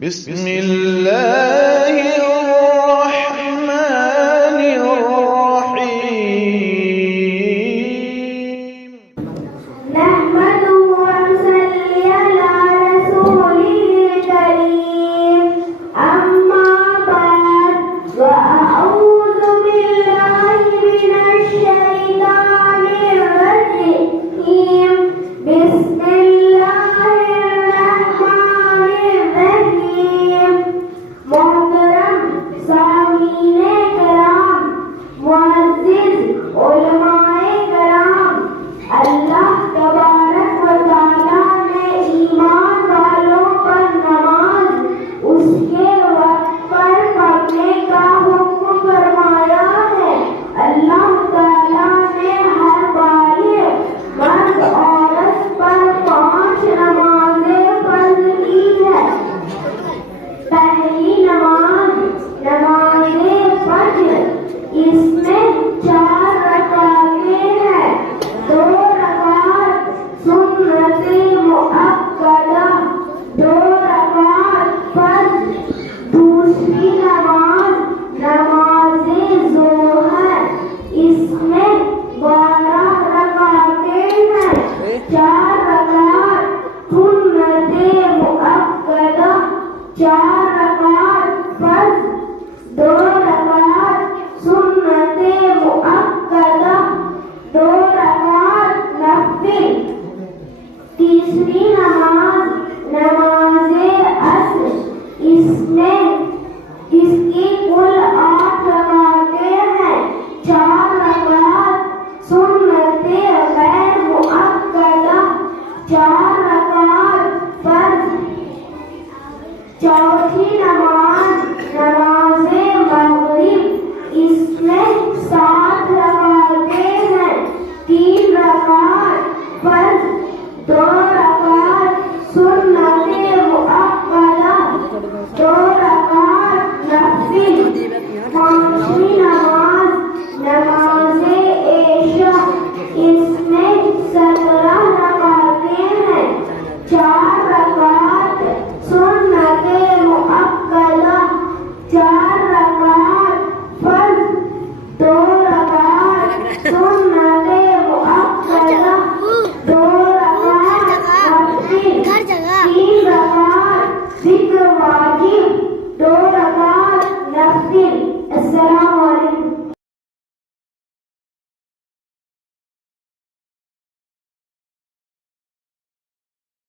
बिस्मिल्लाहिर्रहमानिर्रहीम। नहमदुहु व नसल्ली अला रसूलिल करीम। अम्मा बाद व अऊज़ु बिल्लाहि मिनश शैतानिर रजीम। बिस्मिल्लाहिर्रहमानिर्रहीम। मोहतरम सामीने कराम, मुअज़्ज़िज़ उलमाए कराम, अल्लाह तबारक व तआला ने ईमान वालों पर नमाज उसके वक्त पर पढ़ने का हुक्म फरमाया है। अल्लाह तआला ने हर बालिग़ मर्द औरत पर 5 नमाज़ें फर्ज़ की है। पहली नमाज नमाज़े फज्र, इसमें 4 रकातें हैं। 2 रकात सुन्नते मुअक्कदा, 2 रकात फर्ज। दूसरी नमाज नमाज़े ज़ोहर, इसमें 12 रकातें हैं। 4 रकात सुन्नते मुअक्कदा, 4 रकात फर्ज, 2 रकात सुन्नते मुअक्कदा, 2 रकात नफ़िल। तीसरी नमाज नमाज़े असर, इसकी कुल 8 रकातें हैं। 4 रकात सुन्नते गैर मुअक्कदा, 4 रकात फर्ज। चौथी नमाज नमाज़े मग़रिब, इसमें 7 रकातें हैं। 3 रकात फर्ज, 2 रकात सुन्नते मुअक्कदा, 2 रकात नफ़िल। पांचवी नमाज नमाज़े इशा, इसमें 17 रकातें हैं। 4 रकात सुन्नते मुअक्कदा, 4